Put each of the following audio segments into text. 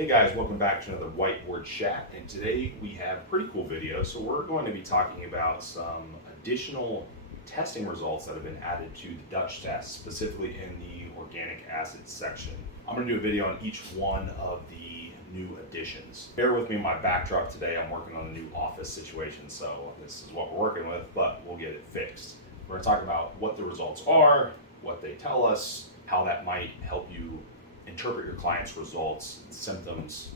Hey guys, welcome back to another whiteboard chat, and today we have a pretty cool video. So we're going to be talking about some additional testing results that have been added to the Dutch test, specifically in the organic acid section. I'm going to do a video on each one of the new additions. Bear with me in my backdrop today. I'm working on a new office situation, so this is what we're working with, but we'll get it fixed. We're going to talk about what the results are, what they tell us, how that might help you interpret your client's results, symptoms,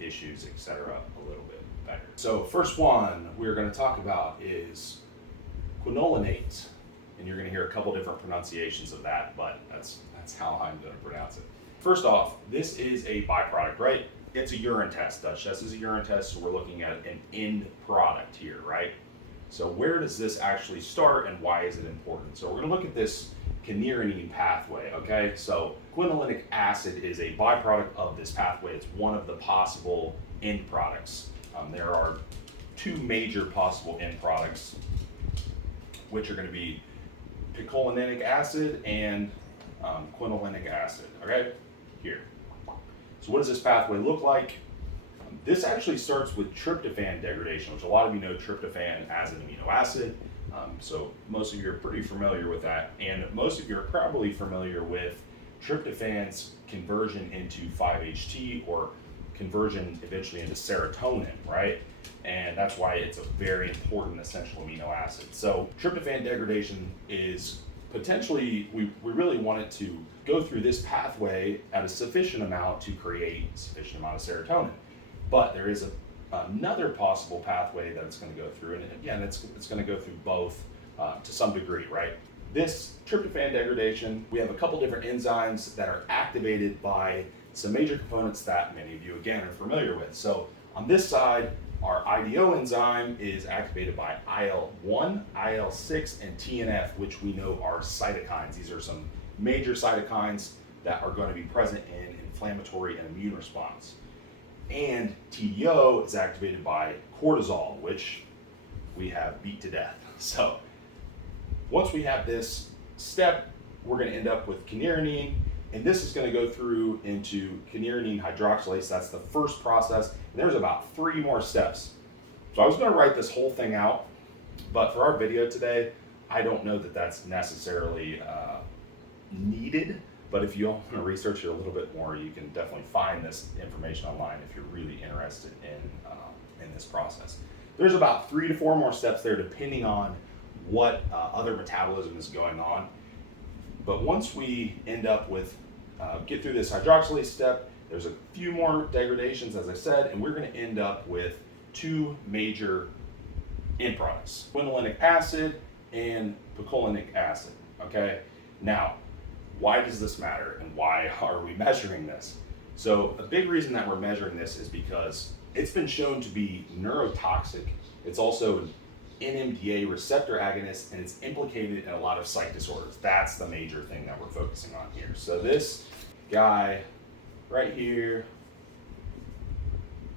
issues, etc. a little bit better. So first one we're going to talk about is Quinolinate, and you're going to hear a couple different pronunciations of that, but that's how I'm going to pronounce it. First off, this is a byproduct, right? It's a urine test. Dutch test is a urine test, so we're looking at an end product here, right? So where does this actually start and why is it important? So we're going to look at this quinolinate pathway, okay? So quinolinic acid is a byproduct of this pathway. It's one of the possible end products. There are two major possible end products, which are going to be picolinate acid and quinolinic acid, okay? Here. So what does this pathway look like? This actually starts with tryptophan degradation, which a lot of you know tryptophan as an amino acid. So most of you are pretty familiar with that, and most of you are probably familiar with tryptophan's conversion into 5-HT or conversion eventually into serotonin, right? And that's why it's a very important essential amino acid. So tryptophan degradation is potentially, we really want it to go through this pathway at a sufficient amount to create a sufficient amount of serotonin. But there is another possible pathway that it's going to go through, and again, it's going to go through both to some degree, right? This tryptophan degradation, we have a couple different enzymes that are activated by some major components that many of you, again, are familiar with. So on this side, our IDO enzyme is activated by IL-1, IL-6, and TNF, which we know are cytokines. These are some major cytokines that are going to be present in inflammatory and immune response. And TDO is activated by cortisol, which we have beat to death. So once we have this step, we're going to end up with quinolinate, and this is going to go through into quinolinate hydroxylase. That's the first process. And there's about 3 more steps. So I was going to write this whole thing out, but for our video today, I don't know that that's necessarily needed. But if you want to research it a little bit more, you can definitely find this information online if you're really interested in this process. There's about 3 to 4 more steps there, depending on what other metabolism is going on. But once we end up with get through this hydroxylase step, there's a few more degradations, as I said, and we're going to end up with 2 major end products: quinolinic acid and picolinate acid. Okay, now, why does this matter and why are we measuring this? So a big reason that we're measuring this is because it's been shown to be neurotoxic. It's also an NMDA receptor agonist, and it's implicated in a lot of psych disorders. That's the major thing that we're focusing on here. So this guy right here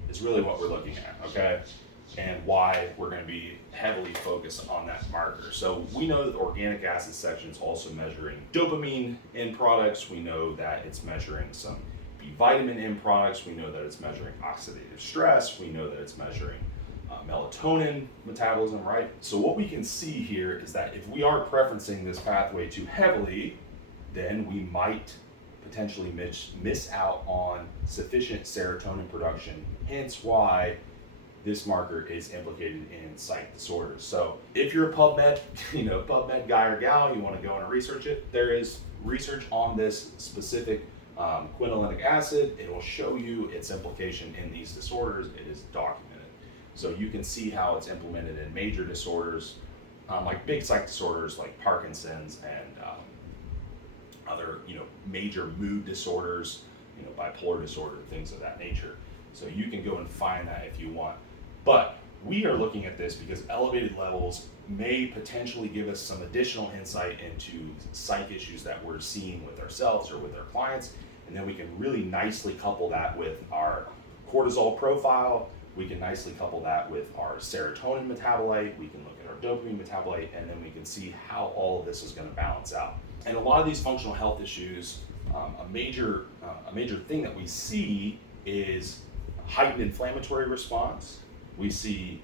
is really what we're looking at, okay? And why we're going to be heavily focused on that marker. So we know that the organic acid section is also measuring dopamine end products. We know that it's measuring some B vitamin end products. We know that it's measuring oxidative stress. We know that it's measuring melatonin metabolism, right? So what we can see here is that if we are preferencing this pathway too heavily, then we might potentially miss out on sufficient serotonin production, hence why this marker is implicated in psych disorders. So if you're a PubMed guy or gal, you want to go and research it, there is research on this specific quinolinic acid. It will show you its implication in these disorders. It is documented. So you can see how it's implemented in major disorders, like big psych disorders like Parkinson's and other major mood disorders, bipolar disorder, things of that nature. So you can go and find that if you want. But we are looking at this because elevated levels may potentially give us some additional insight into psych issues that we're seeing with ourselves or with our clients. And then we can really nicely couple that with our cortisol profile. We can nicely couple that with our serotonin metabolite. We can look at our dopamine metabolite, and then we can see how all of this is going to balance out. And a lot of these functional health issues, a major thing that we see is heightened inflammatory response. We see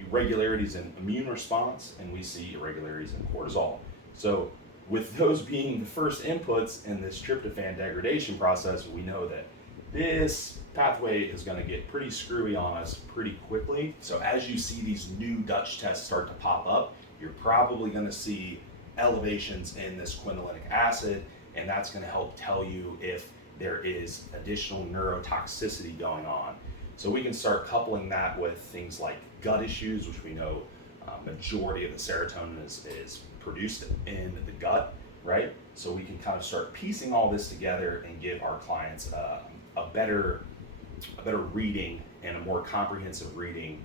irregularities in immune response, and we see irregularities in cortisol. So with those being the first inputs in this tryptophan degradation process, we know that this pathway is going to get pretty screwy on us pretty quickly. So as you see these new Dutch tests start to pop up, you're probably going to see elevations in this quinolinic acid, and that's going to help tell you if there is additional neurotoxicity going on. So we can start coupling that with things like gut issues, which we know majority of the serotonin is produced in the gut, right? So we can kind of start piecing all this together and give our clients a better reading and a more comprehensive reading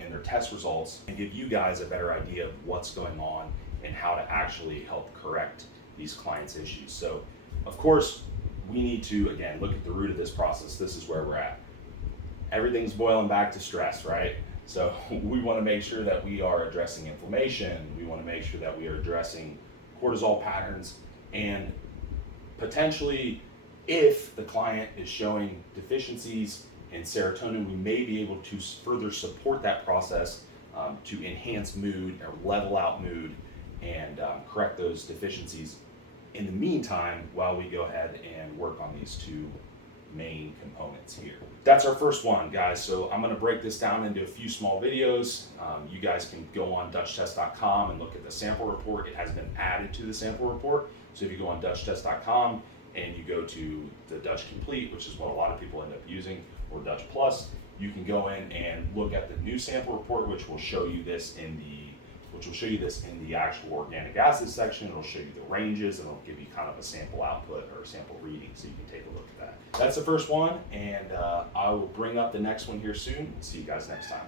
in their test results, and give you guys a better idea of what's going on and how to actually help correct these clients' issues. So of course, we need to, again, look at the root of this process. This is where we're at. Everything's boiling back to stress, right? So we want to make sure that we are addressing inflammation. We want to make sure that we are addressing cortisol patterns, and potentially, if the client is showing deficiencies in serotonin, we may be able to further support that process to enhance mood or level out mood and correct those deficiencies in the meantime while we go ahead and work on these two main components here. That's our first one, guys. So I'm going to break this down into a few small videos. You guys can go on DutchTest.com and look at the sample report. It has been added to the sample report. So if you go on DutchTest.com and you go to the Dutch Complete, which is what a lot of people end up using, or Dutch Plus, you can go in and look at the new sample report, which will show you this in the actual organic acid section. It'll show you the ranges, and it'll give you kind of a sample output or sample reading, so you can take a look at that. That's the first one, and I will bring up the next one here soon. See you guys next time.